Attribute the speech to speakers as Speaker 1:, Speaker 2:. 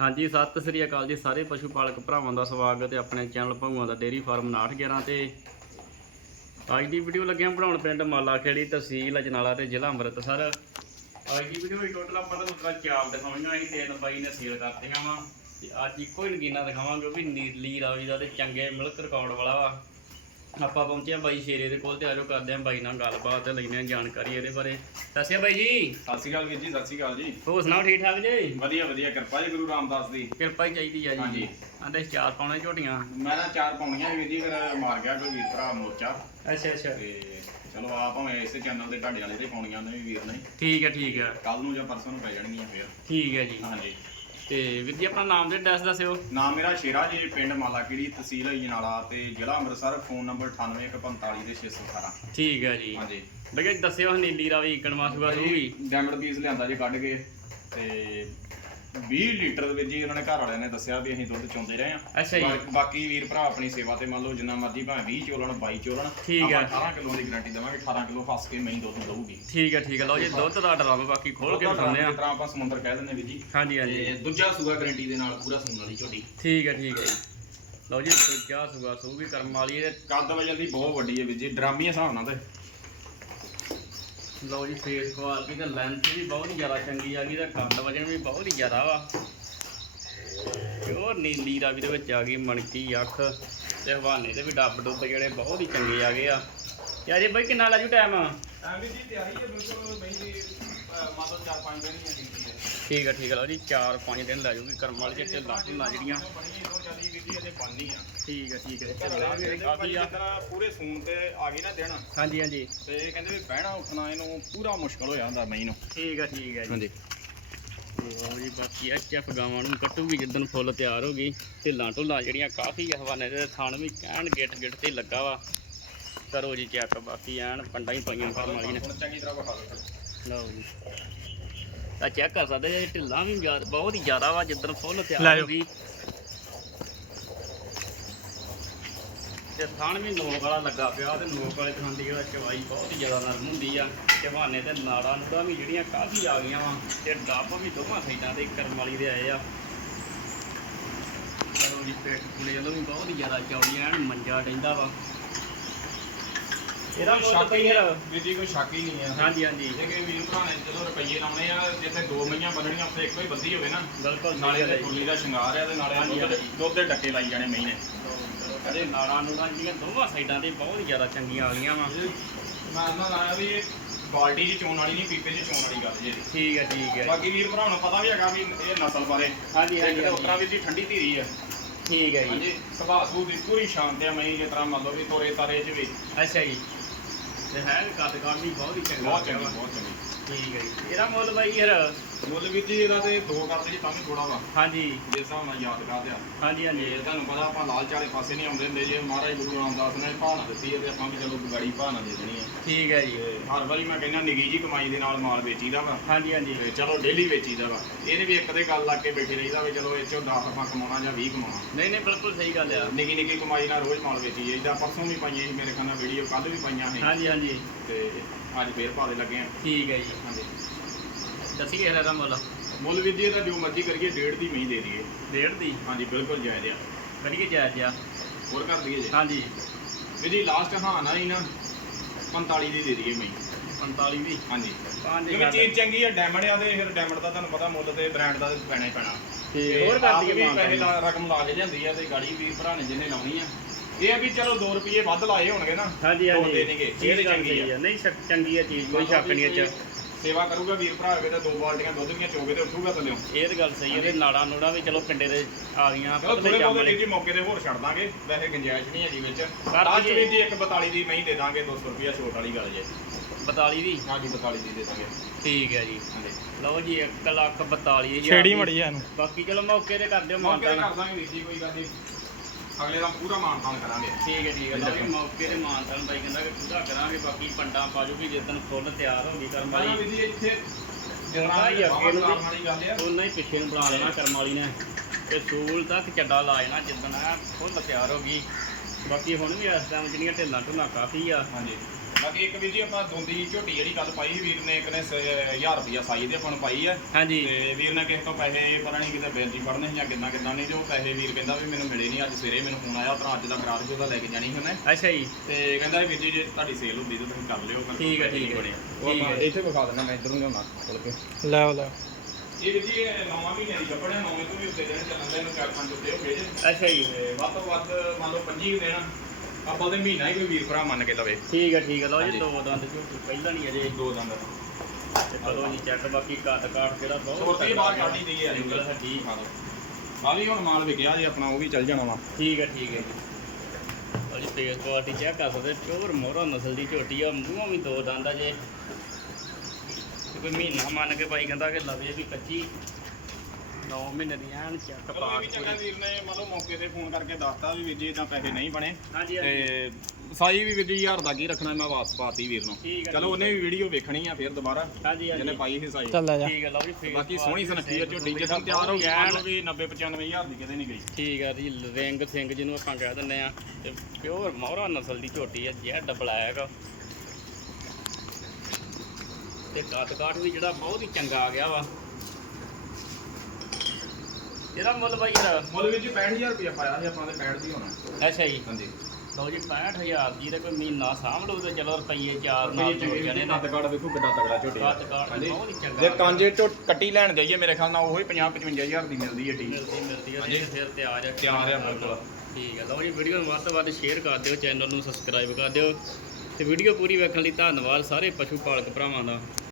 Speaker 1: ਹਾਂਜੀ, ਸਤਿ ਸ੍ਰੀ ਅਕਾਲ ਜੀ ਸਾਰੇ ਪਸ਼ੂ ਪਾਲਕ ਭਰਾਵਾਂ ਦਾ ਸਵਾਗਤ ਹੈ ਆਪਣੇ ਚੈਨਲ ਭੰਗੂਆਂ ਦਾ ਡੇਰੀ ਫਾਰਮ 911 ਤੇ। ਅੱਜ ਦੀ ਵੀਡੀਓ ਲੱਗਿਆ ਬਣਾਉਣ ਪਿੰਡ ਮਾਲਾ ਖੇੜੀ ਤਹਿਸੀਲ ਅਜਨਾਲਾ ਤੇ ਜ਼ਿਲ੍ਹਾ ਅੰਮ੍ਰਿਤਸਰ। ਅੱਜ ਦੀ ਵੀਡੀਓ ਵਿੱਚ ਟੋਟਲ ਆਪਾਂ ਤੁਹਾਨੂੰ ਕੱਲ ਚਾਰ ਦਿਖਾਉਣੀਆਂ ਅਸੀਂ, ਤਿੰਨ ਬਾਈ ਨੇ ਸੇਲ ਕਰਤੀਆਂ ਵਾ। ਤੇ ਅੱਜ ਇੱਕੋ ਹੀ ਨਗੀਨਾ ਦਿਖਾਵਾਂਗੇ ਉਹ ਵੀ ਨੀਲੀ ਰਾਵੀ ਦਾ ਤੇ ਚੰਗੇ ਮਿਲਕ ਰਿਕਾਰਡ ਵਾਲਾ ਵਾ। ਆਪਾਂ ਪਹੁੰਚੇ ਆ ਬਾਈ ਸ਼ੇਰੇ ਦੇ ਕੋਲ ਤੇ ਆਜੋ ਕਰਦੇ ਆ ਬਾਈ ਨਾਲ ਗੱਲਬਾਤ ਤੇ ਲੈਂਦੇ ਆ ਜਾਣਕਾਰੀ ਇਹਦੇ ਬਾਰੇ। ਸਤਿ ਸ਼੍ਰੀ ਅਕਾਲ ਬਾਈ ਜੀ।
Speaker 2: ਸਤਿ ਸ਼੍ਰੀ ਅਕਾਲ ਵੀਰ ਜੀ ਸਤਿ ਸ਼੍ਰੀ ਅਕਾਲ ਜੀ।
Speaker 1: ਹੋਰ ਸੁਣਾਓ ਠੀਕ ਠਾਕ ਜੀ?
Speaker 2: ਵਧੀਆ ਵਧੀਆ ਕਿਰਪਾ ਜੀ ਗੁਰੂ ਰਾਮਦਾਸ ਦੀ।
Speaker 1: ਕਿਰਪਾ ਹੀ ਚਾਹੀਦੀ ਆ ਜੀ।
Speaker 2: ਹਾਂਜੀ।
Speaker 1: ਆਂਦੇ ਚਾਰ ਪਾਉਣੇ ਝੋਟੀਆਂ।
Speaker 2: ਮੈਂ ਨਾ ਚਾਰ ਪਾਉਣੀਆਂ ਸੀ ਵੀਰ ਜੀ ਫਿਰ ਮਾਰ ਗਿਆ ਕੋਈ ਵੀਰ ਭਰਾ ਮੋਰਚਾ।
Speaker 1: ਅੱਛਾ ਅੱਛਾ।
Speaker 2: ਤੇ ਚਲੋ ਆ ਭਾਵੇਂ ਇਸੇ ਚੈਨਲ ਤੇ ਤੁਹਾਡੇ ਵਾਲੇ ਤੇ ਪਾਉਣੀਆਂ ਨੇ ਵੀ ਵੀਰ ਨੇ।
Speaker 1: ਠੀਕ ਹੈ ਠੀਕ ਹੈ
Speaker 2: ਕੱਲ ਨੂੰ ਜਾਂ ਪਰਸੋਂ ਨੂੰ ਪੈ ਜਾਣਗੀਆਂ ਫਿਰ।
Speaker 1: ਠੀਕ ਹੈ ਜੀ।
Speaker 2: ਹਾਂਜੀ।
Speaker 1: ਤੇ ਵੀਰ ਜੀ ਆਪਣਾ ਨਾਮ ਤੇ ਐਡਰੈਸ ਦੱਸਿਓ।
Speaker 2: ਨਾਮ ਮੇਰਾ ਸ਼ੇਰਾ ਜੀ ਪਿੰਡ ਮਾਲਾਕੀੜੀ ਤਹਿਸੀਲ ਅਜਨਾਲਾ ਤੇ ਜ਼ਿਲ੍ਹਾ ਅੰਮ੍ਰਿਤਸਰ ਫੋਨ ਨੰਬਰ 9845 ਤੇ 618
Speaker 1: ਠੀਕ ਹੈ ਜੀ।
Speaker 2: ਹਾਂਜੀ।
Speaker 1: ਬਈ ਦੱਸਿਓ ਨੀਲੀ ਰਾਵੀ ਕਣਵਾ ਸੁਗਾ ਸੂਗੀ
Speaker 2: ਡਾਇਮੰਡ ਪੀਸ ਲਿਆਂਦਾ ਜੀ ਕੱਢ ਕੇ ਤੇ 20 ਲੀਟਰ ਦੇ ਵਿੱਚ ਜੀ ਉਹਨਾਂ ਨੇ ਘਰ ਵਾਲਿਆਂ ਨੇ ਦੱਸਿਆ ਵੀ ਅਸੀਂ ਦੁੱਧ ਚੋਂਦੇ ਰਹੇ ਆ
Speaker 1: ਅੱਛਾ ਜੀ।
Speaker 2: ਬਾਕੀ ਵੀਰ ਭਰਾ ਆਪਣੀ ਸੇਵਾ ਤੇ ਮੰਨ ਲਓ ਜਿੰਨਾ ਮਰਜ਼ੀ ਭਾਵੇਂ 20 ਚੋਲਣ 22 ਚੋਲਣ
Speaker 1: ਠੀਕ ਹੈ।
Speaker 2: ਆਪਾਂ 18 ਕਿਲੋ ਦੀ ਗਾਰੰਟੀ ਦੇਵਾਂਗੇ 18 ਕਿਲੋ ਫਸ ਕੇ ਮਹੀਂ ਦੁੱਧ ਦਊਗੀ।
Speaker 1: ਠੀਕ ਹੈ ਠੀਕ ਹੈ। ਲਓ ਜੀ ਦੁੱਧ ਦਾ ਡਰਾਮ ਬਾਕੀ ਖੋਲ ਕੇ ਦਿਖਾਉਂਦੇ ਆ
Speaker 2: ਆਪਾਂ ਸਮੁੰਦਰ ਕਹਿ ਦਿੰਦੇ ਵੀ ਜੀ।
Speaker 1: ਹਾਂਜੀ ਹਾਂਜੀ।
Speaker 2: ਤੇ ਦੂਜਾ ਸੂਆ ਗਾਰੰਟੀ ਦੇ ਨਾਲ ਪੂਰਾ ਸੂਣ ਵਾਲੀ ਝੋਟੀ।
Speaker 1: ਠੀਕ ਹੈ ਠੀਕ ਹੈ ਜੀ। ਲਓ ਜੀ ਦੂਜਾ ਸੁਗਾ ਸੂਗੀ ਕਰਮ ਵਾਲੀ ਇਹਦੇ
Speaker 2: ਕੱਦ ਵਜਨ ਦੀ ਬਹੁਤ ਵੱਡੀ ਹੈ ਵੀਰ ਜੀ ਡਰਾਮੀ ਹਿਸਾਬ ਨਾਲ ਤੇ।
Speaker 1: ਲਓ ਜੀ ਫੇਸ ਕੁਆਲਿਟੀ ਤੇ ਲੈਂਥ ਵੀ ਬਹੁਤ ਹੀ ਜ਼ਿਆਦਾ ਚੰਗੀ ਆ ਗਈ ਤੇ ਕੰਦ ਵਜਨ ਵੀ ਬਹੁਤ ਹੀ ਜ਼ਿਆਦਾ ਵਾ। ਪਿਓਰ ਨੀਲੀ ਰਾਵੀ ਦੇ ਵਿੱਚ ਆ ਗਈ ਮਣਕੀ ਅੱਖ ਤੇ ਹਵਾਨੇ ਦੇ ਵੀ ਡੱਬ ਡੁੱਬ ਜਿਹੜੇ ਬਹੁਤ ਹੀ ਚੰਗੇ ਆ ਗਏ ਆ। ਤੇ ਅਜੇ ਬਈ ਕਿੰਨਾ ਲੱਜੂ ਟਾਈਮ
Speaker 2: ਐਵੇਂ ਜੀ ਤਿਆਰੀ ਹੈ ਬਿਲਕੁਲ ਮਹੀਂ ਦੀ ਮੰਨ ਲਓ 4-5 ਦਿਨ ਹੀ ਡਿਊਟੀ ਹੈ।
Speaker 1: ਠੀਕ ਹੈ ਠੀਕ ਹੈ ਲਓ ਜੀ 4-5 ਦਿਨ ਲੈ ਜੂਗੀ ਕਰਮ ਵਾਲੀ ਤੇ ਲੱਗ ਨਾ ਜਿਹੜੀਆਂ।
Speaker 2: ਬਣੀ ਤੋਂ ਜਿਆਦੀ ਵੀਰ ਜੀ ਅਜੇ ਬਣਨੀ ਆ।
Speaker 1: ਠੀਕ ਹੈ ਠੀਕ ਹੈ
Speaker 2: ਕਹਿੰਦੇ
Speaker 1: ਕਾਫੀ ਆ।
Speaker 2: ਜਿੱਦਾਂ ਪੂਰੇ ਸੂਣ ਤੇ ਆ ਗਈ ਨਾ ਦਿਨ
Speaker 1: ਹਾਂਜੀ ਹਾਂਜੀ।
Speaker 2: ਤੇ ਇਹ ਕਹਿੰਦੇ ਵੀ ਬਹਿਣਾ ਉੱਠਣਾ ਇਹਨੂੰ ਪੂਰਾ ਮੁਸ਼ਕਲ ਹੋ ਜਾਂਦਾ ਮਹੀਂ ਨੂੰ।
Speaker 1: ਠੀਕ ਹੈ ਠੀਕ ਹੈ ਜੀ।
Speaker 2: ਹਾਂਜੀ।
Speaker 1: ਲਓ ਜੀ ਬਾਕੀ ਐਚਐਫ ਗਾਵਾਂ ਨੂੰ ਕੱਟੂਗੀ ਜਿੱਦਣ ਫੁੱਲ ਤਿਆਰ ਹੋ ਗਈ। ਢਿੱਲਾਂ ਢੁੱਲਾਂ ਜਿਹੜੀਆਂ ਕਾਫੀ ਆ ਹਵਾਨੇ ਦੇ ਥਣ ਵੀ ਕਹਿਣ ਗਿੱਟ ਗਿੱਟ ਤੇ ਲੱਗਾ ਵਾ। ਕਰੋ ਜੀ ਚੈੱਕ ਬਾਕੀ ਐਨ ਪੰਡਾਂ ਹੀ ਪਾਈਆਂ ਫਰਮ ਵਾਲੀ ਨੇ।
Speaker 2: ਹੁਣ ਚੰਗੀ ਤਰ੍ਹਾਂ ਵਿਖਾ ਦਿਓ
Speaker 1: ਲਓ ਜੀ। ਤਾਂ ਚੈੱਕ ਕਰ ਸਕਦੇ ਜੇ ਢਿੱਲਾਂ ਵੀ ਬਹੁਤ ਹੀ ਜ਼ਿਆਦਾ ਵਾ ਜਿੱਦਣ ਫੁੱਲ ਤਿਆਰ। ਹੋ ਗਈ ਤੇ ਥਣ ਵੀ ਨੋਕ ਵਾਲਾ ਲੱਗਾ ਪਿਆ ਤੇ ਨੋਕ ਵਾਲੇ ਥਣ ਦੀ ਜਿਹੜਾ ਚਵਾਈ ਬਹੁਤ ਹੀ ਜ਼ਿਆਦਾ ਨਰਮ ਹੁੰਦੀ ਆ। ਤੇ ਬਹਾਨੇ ਤੇ ਨਾੜਾਂ ਨੂੜਾਂ ਵੀ ਜਿਹੜੀਆਂ ਕਾਫੀ ਆ ਗਈਆਂ ਵਾ ਤੇ ਡੱਬ ਵੀ ਦੋਵਾਂ ਸਾਈਡਾਂ ਤੇ ਕਰਮ ਵਾਲੀ ਦੇ ਆਏ ਆ। ਚਲੋ ਜੀ ਪੇਟ ਪੁਲੇ ਵੱਲੋਂ ਵੀ ਬਹੁਤ ਹੀ ਜ਼ਿਆਦਾ ਚੌੜੀ ਐਨ ਮੰਜਾ ਕਹਿੰਦਾ ਵਾ। ਇਹਦਾ
Speaker 2: ਸ਼ੱਕ ਹੀ
Speaker 1: ਯਾਰ
Speaker 2: ਵੀਰ ਜੀ ਕੋਈ ਸ਼ੱਕ ਹੀ ਨਹੀਂ ਆ।
Speaker 1: ਹਾਂਜੀ ਹਾਂਜੀ।
Speaker 2: ਜੇ ਕਿ ਵੀਰ ਭਰਾ ਨੇ ਜਦੋਂ ਰੁਪਈਏ ਲਾਉਣੇ ਆ ਜਿੱਥੇ ਦੋ ਮਈਆਂ ਬੰਨਣੀਆਂ ਉੱਥੇ ਇੱਕੋ ਹੀ ਬੰਦੀ ਹੋਵੇ ਨਾ।
Speaker 1: ਬਿਲਕੁਲ
Speaker 2: ਨਾਲੇ ਤੇ ਕੁੱਲੀ ਦਾ ਸ਼ਿੰਗਾਰ ਆ ਤੇ ਨਾਲੇ
Speaker 1: ਹਾਂਜੀ,
Speaker 2: ਦੁੱਧ ਦੇ ਡੱਕੇ ਲਾਈ ਜਾਣੇ ਮਈ ਨੇ
Speaker 1: ਕਦੇ ਨਾੜਾਂ ਨੂੜਾਂ ਜਿਹੜੀਆਂ ਦੋਵਾਂ ਸਾਈਡਾਂ ਤੇ ਬਹੁਤ ਹੀ ਜ਼ਿਆਦਾ ਚੰਗੀਆਂ ਆ ਗਈਆਂ ਵਾ।
Speaker 2: ਮੈਂ ਨਾ ਲਾਇਆ ਵੀ ਇਹ ਬਾਲਟੀ 'ਚ ਚੋਣ ਵਾਲੀ ਨਹੀਂ ਪੀਪੇ 'ਚ ਚੋਣ ਵਾਲੀ ਗੱਲ ਜੀ।
Speaker 1: ਠੀਕ ਹੈ ਠੀਕ ਹੈ।
Speaker 2: ਬਾਕੀ ਵੀਰ ਭਰਾ ਨੂੰ ਪਤਾ ਵੀ ਹੈਗਾ ਵੀ ਇਹ ਨਸਲ ਬਾਰੇ।
Speaker 1: ਹਾਂਜੀ ਹਾਂਜੀ
Speaker 2: ਉਤਰਾ ਵੀ ਜੀ ਠੰਡੀ ਧੀਰੀ ਆ।
Speaker 1: ਠੀਕ ਹੈ ਜੀ।
Speaker 2: ਹਾਂਜੀ ਸੁਭਾਅ ਸੂ ਦੀ ਪੂਰੀ ਸ਼ਾਂਤ ਆ ਮਈ ਜਿਸ ਤਰ੍ਹਾਂ ਮੰਨ ਲਓ ਵੀ ਤੋਰੇ ਤਾਰੇ 'ਚ ਵੀ।
Speaker 1: ਅੱਛਾ ਜੀ। ਤੇ ਹੈ ਕੱਦ ਕਾਠ ਵੀ ਬਹੁਤ ਹੀ ਚੰਗਾ
Speaker 2: ਬਹੁਤ ਚੰਗੀ। ਬਹੁਤ ਚੰਗੀ
Speaker 1: ਠੀਕ ਹੈ ਜੀ ਇਹਦਾ ਮੁੱਲ ਬਾਈ ਯਾਰ
Speaker 2: ਮੁੱਲ ਵੀਰ ਜੀ ਇਹਦਾ ਤੇ ਦੋ ਕਰਦੇ ਜੀ ਤਾਂ ਵੀ ਥੋੜਾ ਵਾ।
Speaker 1: ਹਾਂਜੀ।
Speaker 2: ਜਿਸ ਹਿਸਾਬ ਨਾਲ ਯਾਦ ਕਰਦੇ ਆ
Speaker 1: ਹਾਂਜੀ ਹਾਂਜੀ।
Speaker 2: ਤੇ ਤੁਹਾਨੂੰ ਪਤਾ ਆਪਾਂ ਲਾਲਚ ਵਾਲੇ ਪਾਸੇ ਨਹੀਂ ਆਉਂਦੇ ਹੁੰਦੇ ਜੇ ਮਹਾਰਾਜ ਗੁਰੂ ਰਾਮਦਾਸ ਨੇ ਭਾਣਾ ਦਿੱਤੀ ਹੈ ਤੇ ਆਪਾਂ ਵੀ ਚਲੋ ਗਾੜੀ ਭਾਣਾ ਦੇ ਦੇਣੀ ਹੈ।
Speaker 1: ਠੀਕ ਹੈ ਜੀ।
Speaker 2: ਹਰ ਵਾਰੀ ਮੈਂ ਕਹਿੰਦਾ ਨਿੱਗੀ ਜੀ ਕਮਾਈ ਦੇ ਨਾਲ ਮਾਲ ਵੇਚੀਦਾ ਵਾ।
Speaker 1: ਹਾਂਜੀ ਹਾਂਜੀ।
Speaker 2: ਤੇ ਚਲੋ ਡੇਲੀ ਵੇਚੀਦਾ ਵਾ। ਇਹਨੇ ਵੀ ਇੱਕ ਦੇ ਗੱਲ ਲਾ ਕੇ ਬੈਠੇ ਰਹੀਦਾ ਵੀ ਚਲੋ ਇਹ ਚੋਂ 10 ਆਪਾਂ ਕਮਾਉਣਾ ਜਾਂ 20 ਕਮਾਉਣਾ।
Speaker 1: ਨਹੀਂ ਨਹੀਂ ਬਿਲਕੁਲ ਸਹੀ ਗੱਲ ਆ।
Speaker 2: ਨਿੱਕੀ ਨਿੱਕੀ ਕਮਾਈ ਨਾਲ ਰੋਜ਼ ਮਾਲ ਵੇਚੀ ਜਾਈਦਾ ਪਰਸੋਂ ਵੀ ਪਾਈਆਂ ਸੀ ਮੇਰੇ ਨਾਲ ਵੀਡੀਓ ਕੱਲ ਵੀ ਪਾਈਆਂ ਸੀ।
Speaker 1: ਹਾਂਜੀ ਹਾਂਜੀ।
Speaker 2: ਤੇ ਅੱਜ ਫੇਰ ਭਾਰੇ ਲੱਗੇ ਆ।
Speaker 1: ਠੀਕ ਹੈ ਜੀ।
Speaker 2: ਹਾਂਜੀ।
Speaker 1: ਦੱਸੀਏ ਯਾਰ ਇਹਦਾ ਮੁੱਲ?
Speaker 2: ਮੁੱਲ ਵੀ ਜੀ ਇਹਦਾ ਜੋ ਮਰਜ਼ੀ ਕਰੀਏ ਡੇਢ ਦੀ ਮਹੀਂ ਦੇ ਦਈਏ।
Speaker 1: ਡੇਢ ਦੀ?
Speaker 2: ਹਾਂਜੀ ਬਿਲਕੁਲ ਜਾਇਜ਼ ਆ।
Speaker 1: ਕਰੀਏ ਜਾਇਜ਼ ਆ।
Speaker 2: ਹੋਰ ਕਰ ਦਈਏ ਜੀ?
Speaker 1: ਹਾਂਜੀ।
Speaker 2: ਵੀ ਜੀ ਲਾਸਟ ਹਾਂ ਨਾ ਹੀ ਨਾ 45 ਦੀ ਦੇ ਦਈਏ ਮਹੀਂ।
Speaker 1: 45 ਦੀ?
Speaker 2: ਹਾਂਜੀ।
Speaker 1: ਪੰਜ
Speaker 2: ਕਿਉਂਕਿ ਚੀਜ਼ ਚੰਗੀ ਆ ਡਾਇਮੰਡ ਆ ਤੇ ਫਿਰ ਡਾਇਮੰਡ ਦਾ ਤੁਹਾਨੂੰ ਪਤਾ ਮੁੱਲ ਤੇ ਬ੍ਰਾਂਡ ਦਾ ਪੈਣਾ ਹੀ ਪੈਣਾ।
Speaker 1: ਤੇ ਹੋਰ ਕਰ
Speaker 2: ਆਪ
Speaker 1: ਦਈਏ
Speaker 2: ਵੀ ਪੈਸੇ। ਲਾ ਰਕਮ ਲਾ ਕੇ ਜਾਂਦੀ ਆ ਤੇ ਗਾੜੀ ਵੀ ਭਰਾ ਨੇ ਜਿਹਨੇ ਲਾਉਣੀ ਆ। ਇਹ ਆ ਵੀ ਚਲੋ 2 ਰੁਪਏ ਵੱਧ ਲਾਏ ਹੋਣਗੇ ਨਾ
Speaker 1: ਹਾਂਜੀ
Speaker 2: ਦੋ
Speaker 1: ਹਾਂਜੀ
Speaker 2: ਦੇਣਗੇ
Speaker 1: ਇਹ
Speaker 2: ਚੀਜ਼ ਚੰਗੀ ਆ।
Speaker 1: ਆ। ਨਹੀਂ ਸ਼ੱਕ ਚੰਗੀ ਆ ਚੀਜ਼ ਕੋਈ ਸ਼ੱਕ ਨਹੀਂ ਇਹ ਚ।
Speaker 2: ਸੇਵਾ ਕਰੂਗਾ ਵੀਰ ਭਰਾ ਹੋਵੇ ਤਾਂ ਦੋ ਬਾਲਟੀਆਂ ਦੁੱਧ ਦੀਆਂ ਚੋਗੇ ਤੇ ਉੱਠੂਗਾ ਥੱਲੇ।
Speaker 1: ਇਹ ਤਾਂ ਗੱਲ ਸਹੀ ਹੈ ਤੇ ਨਾੜਾਂ ਨੂੜਾਂ ਵੀ ਚਲੋ ਪਿੰਡੇ ਦੇ ਆ ਗਈਆਂ
Speaker 2: ਚਲੋ ਥੋੜੇ ਬਹੁਤੇ। ਵੀਰ ਜੀ ਮੌਕੇ ਤੇ ਹੋਰ ਛੱਡ ਦਾਂਗੇ ਵੈਸੇ ਗੁੰਜਾਇਸ਼ ਨਹੀਂ ਹੈ ਜੀ ਵਿੱਚ ਲਾਸਟ। ਵੀਰ ਜੀ ਇੱਕ 42 ਦੀ ਨਹੀਂ ਦੇ ਦਾਂਗੇ 200 ਰੁਪਿਆ ਛੋਟ ਵਾਲੀ ਗੱਲ ਜੇ।
Speaker 1: 42 ਦੀ?
Speaker 2: ਹਾਂਜੀ 42 ਦੀ ਦੇ ਦਾਂਗੇ।
Speaker 1: ਠੀਕ ਹੈ ਜੀ। ਲਓ ਜੀ 1 ਲੱਖ 42 ਹਜ਼ਾਰ
Speaker 3: ਛੇੜੀ
Speaker 1: ਦੀ।
Speaker 3: ਮੜੀ ਇਹਨੂੰ।
Speaker 1: ਬਾਕੀ ਚਲੋ ਮੌਕੇ ਤੇ ਕਰ ਦਿਓ
Speaker 2: ਮੌਕੇ ਤੇ ਕਰ ਦਾਂਗੇ ਵੀਰ ਜੀ ਕੋਈ ਗੱਲ ਨਹੀਂ। ਅਗਲੇ ਦਾ ਪੂਰਾ ਮਾਨਤਾਨ ਕਰਾਂਗੇ।
Speaker 1: ਠੀਕ ਹੈ ਠੀਕ ਹੈ। ਲਓ ਜੀ ਮੌਕੇ ਤੇ ਮਾਨਤਾਨ ਬਾਈ ਕਹਿੰਦਾ ਕਿ ਪੂਰਾ ਕਰਾਂਗੇ ਬਾਕੀ ਪੰਡਾਂ ਪਾ ਜੂਗੀ ਜਿੱਦਣ ਫੁੱਲ ਤਿਆਰ ਹੋ ਗਈ ਕਰਮ
Speaker 2: ਪਹਿਲਾਂ
Speaker 1: ਵਾਲੀ
Speaker 2: ਜੀ ਇੱਥੇ
Speaker 1: ਜਿੰਨਾ ਹੀ ਅੱਗੇ ਨੂੰ
Speaker 2: ਬਾਹਰ ਵਾਲੀ ਗੱਲ ਆ।
Speaker 1: ਉਹਨਾਂ ਹੀ ਪਿੱਛੇ ਨੂੰ ਬਣਾ ਲੈਣਾ ਕਰਮ ਵਾਲੀ ਨੇ। ਤੇ ਸੂਲ ਤੱਕ ਚੱਡਾ ਲਾ ਜਾਣਾ ਜਿੱਦਣ ਆ ਫੁੱਲ ਤਿਆਰ ਹੋ ਗਈ। ਬਾਕੀ ਹੁਣ ਵੀ ਇਸ ਟਾਈਮ ਜਿਹੜੀਆਂ ਢਿੱਲਾਂ ਢੁੱਲਾਂ ਕਾਫੀ ਆ।
Speaker 2: ਹਾਂਜੀ। ਬਾਕੀ ਇੱਕ ਵੀ ਜੀ ਆਪਾਂ ਦੋਂਦੀ ਝੋਟੀ ਜਿਹੜੀ ਕੱਲ ਪਾਈ ਸੀ ਵੀਰ ਨੇ ਇੱਕ ਨੇ 1000 ਰੁਪਿਆ ਸਾਈ ਦੇ ਆਪਾਂ ਨੂੰ ਪਾਈ ਹੈ
Speaker 1: ਹਾਂਜੀ।
Speaker 2: ਤੇ ਵੀਰ ਨੇ ਕਿਸੇ ਤੋਂ ਪੈਸੇ ਪਤਾ ਨਹੀਂ ਕਿਤੇ ਬੇਨਤੀ ਫੜਨੇ ਸੀ ਜਾਂ ਕਿੰਨਾ ਕਿੰਨਾ ਨਹੀਂ ਤੇ ਉਹ ਪੈਸੇ ਵੀਰ ਕਹਿੰਦਾ ਵੀ ਮੈਨੂੰ ਮਿਲੇ ਨਹੀਂ ਅੱਜ ਸਵੇਰੇ ਮੈਨੂੰ ਫੋਨ ਆਇਆ ਭਰਾ ਅੱਜ ਦਾ ਕਰਾਰ ਵੀ ਉਹਦਾ ਲੈ ਕੇ ਜਾਣੀ ਸੀ ਉਹਨੇ।
Speaker 1: ਅੱਛਾ ਜੀ।
Speaker 2: ਤੇ ਕਹਿੰਦਾ ਵੀ ਵੀਰ ਜੀ ਜੇ ਤੁਹਾਡੀ ਸੇਲ ਹੁੰਦੀ ਤਾਂ ਤੁਸੀਂ ਕਰ ਲਿਓ ਮੇਰੇ
Speaker 1: ਠੀਕ ਹੈ,
Speaker 2: ਪੈਸੇ
Speaker 1: ਠੀਕ ਹੈ।
Speaker 2: ਬਣੇ। ਆ।
Speaker 1: ਠੀਕ
Speaker 2: ਉਹ ਆਪਾਂ
Speaker 1: ਹੈ।
Speaker 2: ਇੱਥੇ ਵਿਖਾ ਦਿੰਦਾ ਮੈਂ ਇਧਰੋਂ ਲਿਆਉਣਾ ਖੋਲ ਕੇ।
Speaker 3: ਲੈ ਲੈ
Speaker 2: ਇਹ ਵੀਰ ਜੀ ਇਹ ਨੌਵਾਂ ਮਹੀਨੇ ਦੀ ਨੌਵੇਂ ਤੋਂ ਵੀ ਉੱਤੇ ਦਿਨ ਚੱਲਣ ਦਾ ਇਹਨੂੰ ਚਾਰ ਪੰਜ ਉੱਤੇ ਹੋ ਗਏ ਜੇ।
Speaker 1: ਅੱਛਾ ਜੀ।
Speaker 2: ਤੇ ਵੱਧ ਤੋਂ ਵੱਧ ਮੰਨ ਲਓ 25 ਦਿਨ। ਆਪਾਂ ਉਹਦੇ ਮਹੀਨਾ ਹੀ ਕੋਈ ਵੀਰ ਭਰਾ ਮੰਨ ਕੇ ਲਵੇ।
Speaker 1: ਠੀਕ ਹੈ ਠੀਕ ਹੈ ਲਓ ਜੀ
Speaker 2: ਹਾਂਜੀ।
Speaker 1: ਦੋ ਦੰਦ ਝੋਟੀ ਪਹਿਲਾਂ ਨਹੀਂ ਅਜੇ
Speaker 2: ਦੋ ਦੰਦ।
Speaker 1: ਤੇ ਕਰੋ ਜੀ ਚੈੱਕ ਬਾਕੀ ਕੱਟ ਕਾਟ ਜਿਹੜਾ ਬਹੁਤ
Speaker 2: ਛੋਟੀ ਬਾਹਰ ਕੱਢੀ ਦੀ ਹੈ
Speaker 1: ਸਿੰਗਲ ਹੱਡੀ।
Speaker 2: ਆ ਵੀ ਹੁਣ ਮਾਲ ਵਿਕਿਆ ਜੀ ਆਪਣਾ ਉਹ ਵੀ ਚੱਲ ਜਾਣਾ ਵਾ।
Speaker 1: ਠੀਕ ਹੈ ਠੀਕ ਹੈ ਜੀ। ਫੇਸ ਕੁਆਲਿਟੀ ਚੈੱਕ ਕਰ ਸਕਦੇ ਪਿਓਰ ਮੋਹਰਾ ਨਸਲ ਦੀ ਝੋਟੀ ਆ ਮੂੰਹੋਂ ਵੀ ਦੋ ਦੰਦ ਆ ਜੇ। ਤੇ ਕੋਈ ਮਹੀਨਾ ਮੰਨ ਕੇ ਭਾਈ ਕਹਿੰਦਾ ਕਿ ਲਵੇ ਵੀ ਕੱਚੀ 9 ਮਹੀਨੇ ਦੀ ਐਨ ਚੈੱਕ ਪਾਸ
Speaker 2: ਵੀ ਚੰਗਾ ਵੀਰ ਨੇ ਮੰਨ ਲਓ ਮੌਕੇ ਤੇ ਫੋਨ ਕਰਕੇ ਦੱਸਤਾ ਵੀ ਵੀਰ ਜੀ ਇਦਾਂ ਪੈਸੇ ਨਹੀਂ ਬਣੇ। ਤੇ ਸਾਈ ਵੀ ਵੀਰ ਜੀ ਹਜ਼ਾਰ ਦਾ ਕੀ ਰੱਖਣਾ ਮੈਂ ਵਾਪਸ ਪਾਤੀ ਵੀਰ ਨੂੰ। ਚਲੋ ਉਹਨੇ ਵੀ ਵੀਡੀਓ ਵੇਖਣੀ ਆ ਫਿਰ ਦੁਬਾਰਾ।
Speaker 1: ਹਾਂਜੀ
Speaker 2: ਜਿਹਨੇ ਪਾਈ ਸੀ ਸਾਈ।
Speaker 1: ਠੀਕ ਹੈ ਲਓ ਜੀ
Speaker 2: ਬਾਕੀ ਸੋਹਣੀ ਸੁਨੱਖੀ ਆ ਝੋਟੀ ਜਦੋਂ ਤਿਆਰ ਹੋ ਗਈ ਵੀ 90 95 ਹਜ਼ਾਰ ਦੀ ਕਿਤੇ ਨਹੀਂ ਗਈ।
Speaker 1: ਠੀਕ ਹੈ ਜੀ ਰਿੰਗ ਸਿੰਘ ਜਿਹਨੂੰ ਆਪਾਂ ਕਹਿ ਦਿੰਦੇ ਆ। ਤੇ ਪਿਓਰ ਮੋਹਰਾ ਨਸਲ ਦੀ ਝੋਟੀ ਹੈ ਜੈਡ ਬਲੈਕ। ਤੇ ਕੱਦ ਕਾਠ ਵੀ ਜਿਹੜਾ ਬਹੁਤ ਹੀ ਚੰਗਾ ਆ ਗਿਆ ਵਾ। ਇਹਦਾ ਮੁੱਲ ਬਾਈ ਯਾਰ
Speaker 2: ਮੁੱਲ ਵਿੱਚ 65000 ਰੁਪਏ ਪਾਇਆ ਸੀ ਆਪਾਂ ਦੇ 65 ਦੀ ਹੋਣਾ
Speaker 1: ਅੱਛਾ ਜੀ
Speaker 2: ਹਾਂਜੀ
Speaker 1: ਲਓ ਜੀ 65000 ਜੀ ਦਾ ਕੋਈ ਮਹੀਨਾ ਸਾਂਭ ਲਓ ਤੇ ਚਲੋ ਰੁਪਈਏ 4 ਨਾਲ ਜੋੜ ਜਾਣੇ ਨੇ
Speaker 2: ਕਾੜ ਵੇਖੋ ਕਿੱਡਾ ਤਗੜਾ ਝੋਟੀ।
Speaker 1: ਕੱਦ
Speaker 2: ਹਾਂਜੀ।
Speaker 1: ਬਹੁਤ ਹੀ ਚੰਗਾ
Speaker 2: ਜੇ। ਕਾਂਜੇ ਤੋਂ ਕੱਟੀ ਲੈਣ ਜਾਈਏ ਮੇਰੇ ਖਿਆਲ ਨਾਲ ਉਹੀ 50 55000 ਦੀ ਮਿਲਦੀ ਏਡੀ
Speaker 1: ਮਿਲਦੀ ਮਿਲਦੀ ਹੈ। ਤੇ ਫਿਰ ਤਿਆਰ ਹੈ
Speaker 2: ਤਿਆਰ ਆ ਬਿਲਕੁਲ।
Speaker 1: ਠੀਕ ਹੈ ਲਓ ਜੀ ਵੀਡੀਓ ਨੂੰ ਵੱਧ ਤੋਂ ਵੱਧ ਸ਼ੇਅਰ ਕਰ ਦਿਓ ਚੈਨਲ ਨੂੰ ਸਬਸਕ੍ਰਾਈਬ ਕਰ ਦਿਓ ਤੇ ਵੀਡੀਓ ਪੂਰੀ ਵੇਖਣ ਲਈ ਧੰਨਵਾਦ ਸਾਰੇ ਪਸ਼ੂ ਪਾਲਕ ਭਰਾਵਾਂ ਦਾ